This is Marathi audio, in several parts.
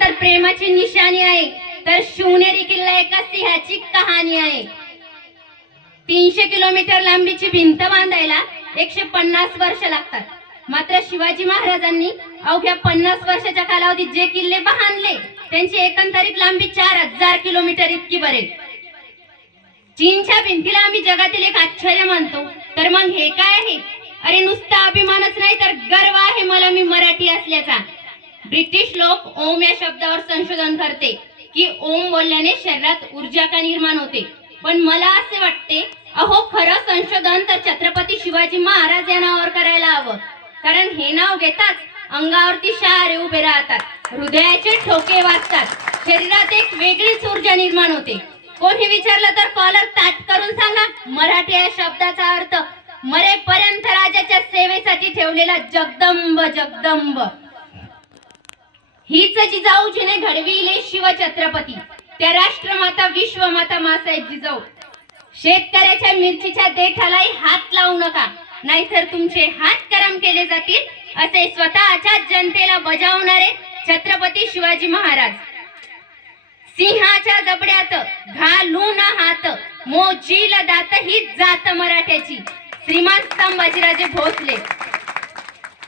तर प्रेमाची निशाणी आहे, तर शिवनेरी किल्ला एका सिंहाची कहाणी आहे. 300 किलोमीटर लांबीची भिंत बांधायला 150 वर्ष लागतात. मात्र शिवाजी महाराजांनी अवघ्या 50 वर्षाच्या कालावधीत जे किल्ले बांधले त्यांची एकंदरीत लांबी 4000 किलोमीटर इतकी बरे. चीनच्या भिंतीला आम्ही जगातील एक आश्चर्य मानतो, तर मग हे काय आहे? अरे नुसता अभिमानच नाही तर गर्व आहे मला मी मराठी असल्याचा. ब्रिटिश लोक ओम या शब्दावर संशोधन करते की ओम बोलल्याने शरीरात ऊर्जा का निर्माण होते, पण मला असे वाटते अहो खरं संशोधन तर छत्रपती शिवाजी महाराज या नावावर करायला हवं. कारण हे नाव घेताच अंगावरती शहारे उभे राहतात, हृदयाचे ठोके वाजतात, शरीरात एक वेगळीच ऊर्जा निर्माण होते. कोणी विचारलं तर कॉलर ताट करून सांगा मराठी या शब्दाचा अर्थ मरेपर्यंत राजाच्या सेवेसाठी ठेवलेला जगदंब. जगदंब हीच जिजाऊ जिने घडविले शिवछत्रपती, त्या राष्ट्रमाता विश्वमाता मासाहेब जिजाऊ. शेतकऱ्याच्या मिरचीच्या देठालाही हात लावू नका, नाहीतर तुमचे हात गरम केले जातील, असे स्वतःच्या जनतेला बजावणारे छत्रपती शिवाजी महाराज. सिंहाच्या जबड्यात घालून हात मोजील दात ही जात मराठ्याची. श्रीमान संभाजीराजे भोसले.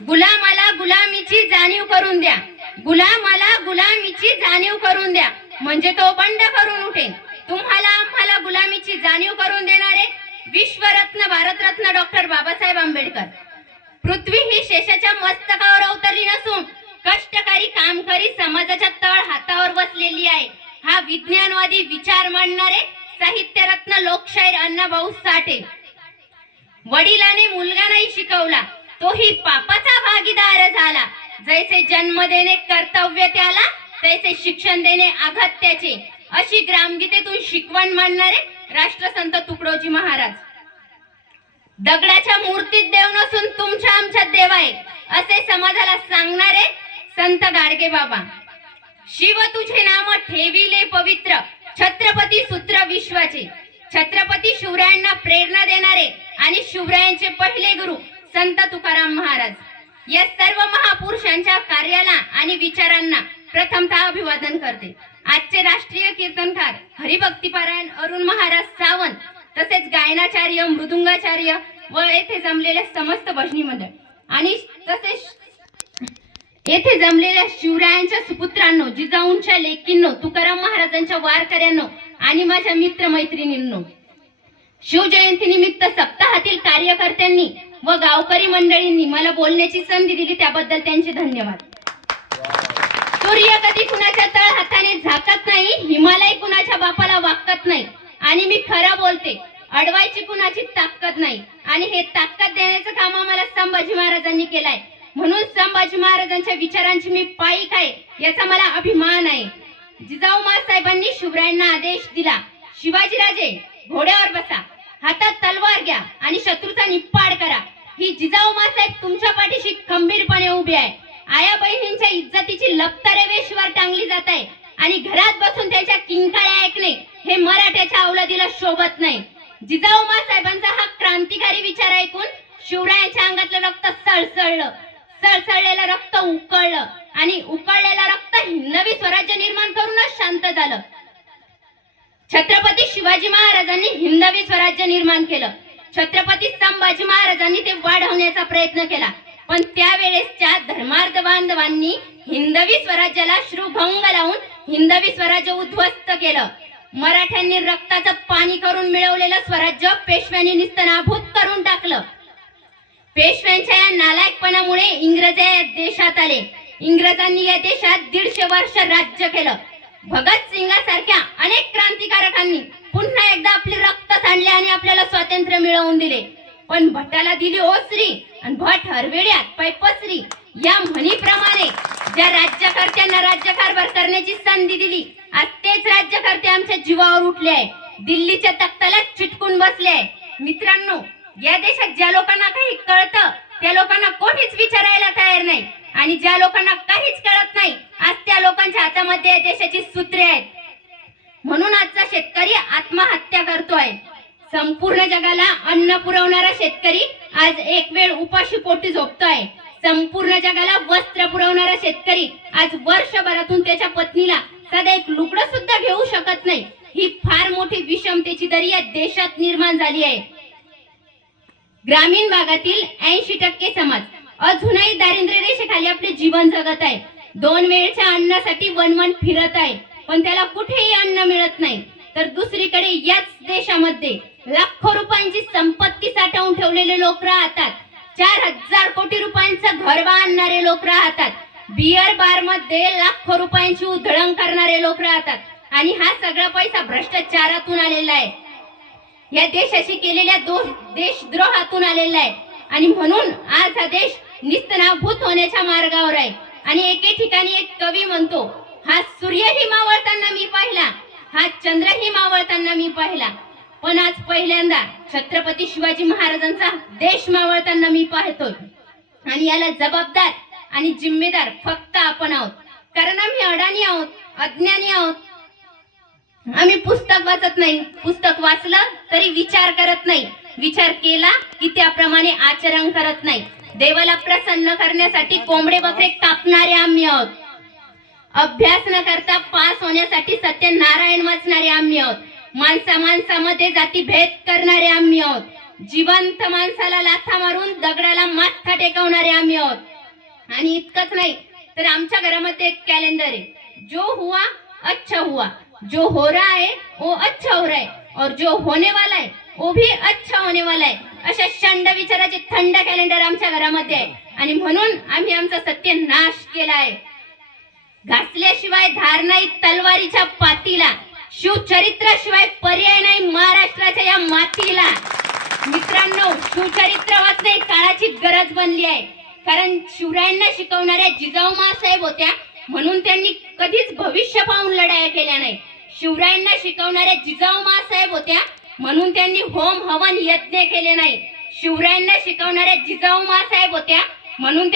गुलामाला गुलामीची जाणीव करून द्या, गुलामाला गुलामीची जाणीव करून द्या, म्हणजे तो बंड करून उठेल. तुम्हाला आम्हाला गुलामीची जाणीव करून देणारे विश्वरत्न भारतरत्न डॉक्टर बाबासाहेब आंबेडकर. पृथ्वी ही शेषाच्या मस्तकावर अवतरली नसून कष्टकारी कामकरी समाजाच्या तळ हातावर बसलेली आहे. हा विज्ञानवादी विचार मांडणारे साहित्यरत्न लोकशाहीर अण्णाभाऊ साठे. वडिलांनी मुलगा नाही शिकवला, तोही पापाचा भागीदार झाला. जैसे जन्म देणे कर्तव्य त्याला, तैसे शिक्षण देणे अगत्याचे, अशी ग्रामगीतेतून शिकवण मांडणारे राष्ट्रसंत तुकडोजी महाराज. दगडाच्या मूर्तीत देव नसून तुमच्या आमच्यात देव आहे, असे समाजाला सांगणारे संत गाडगे बाबा. शिव तुझे नाम ठेविले पवित्र, छत्रपती सूत्र विश्वाचे. छत्रपती शिवरायांना प्रेरणा देणारे आणि शिवरायांचे पहिले गुरु संत तुकाराम महाराज. या सर्व महापुरुषांच्या कार्याला आणि विचारांना प्रथमतः अभिवादन करते. आजचे राष्ट्रीय कीर्तनकार हरिभक्तीपरायण अरुण महाराज सावंत, तसेच गायनाचार्य मृदुंगाचार्य व येथे जमलेले समस्त भजनी मंडळ आणि तसेच येथे जमलेल्या शिवरायांच्या सुपुत्रांनो, जिजाऊंच्या लेकींनो, तुकाराम महाराजांच्या वारकऱ्यांनो आणि माझ्या मित्रमैत्रिणींनो, शिवजयंती निमित्त सप्ताहातील कार्यकर्त्यांनी व गावकरी मंडळींनी मला बोलण्याची संधी दिली त्याबद्दल त्यांचे धन्यवाद. सूर्य कधी कुणाच्या तळ हाताने झाकत नाही, हिमालय कुणाच्या बापाला वाकत नाही, आणि मी खरं बोलते, अडवायची कुणाची ताकद नाही, आणि हे ताकद देण्याचं काम आम्हाला संभाजी महाराजांनी केलाय. म्हणून संभाजी महाराजांच्या विचारांची मी पाईक आहे याचा मला अभिमान आहे. जिजाऊ मासाहेबांनी शिवरायांना आदेश दिला, शिवाजीराजे घोड्यावर बसा, हातात तलवार घ्या आणि शत्रूचा निप्पाड करा. ही जिजाऊ मासाहेब तुमच्या पाठीशी खंबीरपणे उभी आहे. आया बहिणींच्या इज्जतीची लपतरे वेशीवर टांगली जात आहे आणि घरात बसून त्याच्या किंकाळ्या ऐकणे हे मराठ्याच्या अवलादीला शोभत नाही. जिजाऊ मासाहेबांचा हा क्रांतिकारी विचार ऐकून शिवरायांच्या अंगातलं रक्त सळसळलं, सळसळलेलं रक्त उकळलं आणि उकळलेलं रक्त नवी स्वराज्य निर्माण करूनच शांत झालं. छत्रपती शिवाजी महाराजांनी हिंदवी स्वराज्य निर्माण केलं. छत्रपती संभाजी महाराजांनी ते वाढवण्याचा प्रयत्न केला, पण त्यावेळेसच्या धर्मार्थ बांधवांनी हिंदवी स्वराज्याला श्रूभंग लावून हिंदवी स्वराज्य उद्ध्वस्त केलं. मराठ्यांनी रक्ताचं पाणी करून मिळवलेलं स्वराज्य पेशव्यांनी निस्तनाभूत करून टाकलं. पेशव्यांच्या या नालायकपणामुळे इंग्रज या देशात आले. इंग्रजांनी या देशात 150 वर्ष राज्य केलं. भगत सिंगासारख्या अनेक क्रांतिकारकांनी पुन्हा एकदा आपले रक्त सांडले आणि आपल्याला स्वातंत्र्य मिळवून दिले. पण भटाला दिली ओसरी आणि भट हरवेड्यात पाय पसरी या म्हणीप्रमाणे ज्या राज्यकर्त्यांना राज्यकारभार करण्याची संधी दिली, आज तेच राज्यकर्ते आमच्या जीवावर उठले आहे, दिल्लीच्या तख्ताला चिटकून बसले आहे. मित्रांनो, या देशात ज्या लोकांना काही कळतं त्या लोकांना कोणीच विचारायला तयार नाही, आणि ज्या लोकांना काहीच कळत नाही आज त्या लोकांच्या हातामध्ये या देशाची सूत्रे आहेत. म्हणून आजचा शेतकरी आत्महत्या करतोय. संपूर्ण जगाला अन्न पुरवणारा शेतकरी आज एक वेळ उपाशी पोटी झोपतोय. संपूर्ण जगाला वस्त्र पुरवणारा शेतकरी आज वर्षभरातून त्याच्या पत्नीला साधा एक लुगडं सुद्धा घेऊ शकत नाही. ही फार मोठी विषमतेची दरी या देशात निर्माण झाली आहे. ग्रामीण भागातील 80% समाज अजूनही दारिद्र्य रेषेखाली आपले जीवन जगत आहे. 2 वेळच्या अन्नासाठी वनवन फिरत आहे, पण त्याला कुठेही अन्न मिळत नाही. तर दुसरीकडे याच देशामध्ये लाखो रुपयांची संपत्ती साठवून ठेवलेले लोक राहतात. 4000 कोटी रुपयांचं घर बांधणारे लोक राहतात. बियर बार मध्ये लाखो रुपयांची उधळण करणारे लोक राहतात. आणि हा सगळा पैसा भ्रष्टाचारातून आलेला आहे. या देशाशी केलेल्या देशद्रोहातून आलेला आहे. आणि म्हणून आज हा देश निस्तनाभूत होण्याच्या मार्गावर आहे. आणि एके ठिकाणी एक कवी म्हणतो, हा सूर्यही मावळताना मी पाहिला, हा चंद्रही मावळताना मी पाहिला, पण आज पहिल्यांदा छत्रपती शिवाजी महाराजांचा देश मावळताना मी पाहतोय. आणि याला जबाबदार आणि जिम्मेदार फक्त आपण आहोत. कारण आम्ही अडाणी आहोत, अज्ञानी आहोत. आम्ही पुस्तक वाचत नाही, पुस्तक वाचलं तरी विचार करत नाही, विचार केला की त्याप्रमाणे आचरण करत नाही. देवाला प्रसन्न करण्यासाठी कोंबडे बकरे कापणारे आम्ही आहोत. अभ्यास न करता पास होण्यासाठी सत्यनारायण वाचणारे आम्ही आहोत. माणसामध्ये जाती भेद करणारे आम्ही आहोत. जिवंत माणसाला लाथा मारून दगडाला माथा टेकवणारे आम्ही आहोत. आणि इतकंच नाही तर आमच्या घरामध्ये एक कॅलेंडर आहे, जो हुआ अच्छा हुआ, जो हो रहा है वो अच्छा हो रहा है, और जो होने वाला है वो भी अच्छा होने वाला है. अशा शंड विचाराचे थंड कॅलेंडर आमच्या घरामध्ये आहे. आणि म्हणून आम्ही आमचा सत्यनाश केला आहे. घासल्याशिवाय धार नाही तलवारीच्या पातीला, शिवचरित्राशिवाय पर्याय नाही महाराष्ट्राच्या या मातीला. मित्रांनो, शिवचरित्र वाचणे काळाची गरज बनली आहे. कारण शिवरायांना शिकवणाऱ्या जिजाऊ माँसाहेब होत्या, म्हणून त्यांनी कधीच भविष्य पाहून लढाया केल्या नाही. शिवरायांना शिकवणाऱ्या जिजाऊ माँसाहेब होत्या, म्हणून त्यांनी होम हवन यज्ञ केले नाही. शिवरायांना शिकवणाऱ्या जिजाऊ माँसाहेब होत्या, म्हणून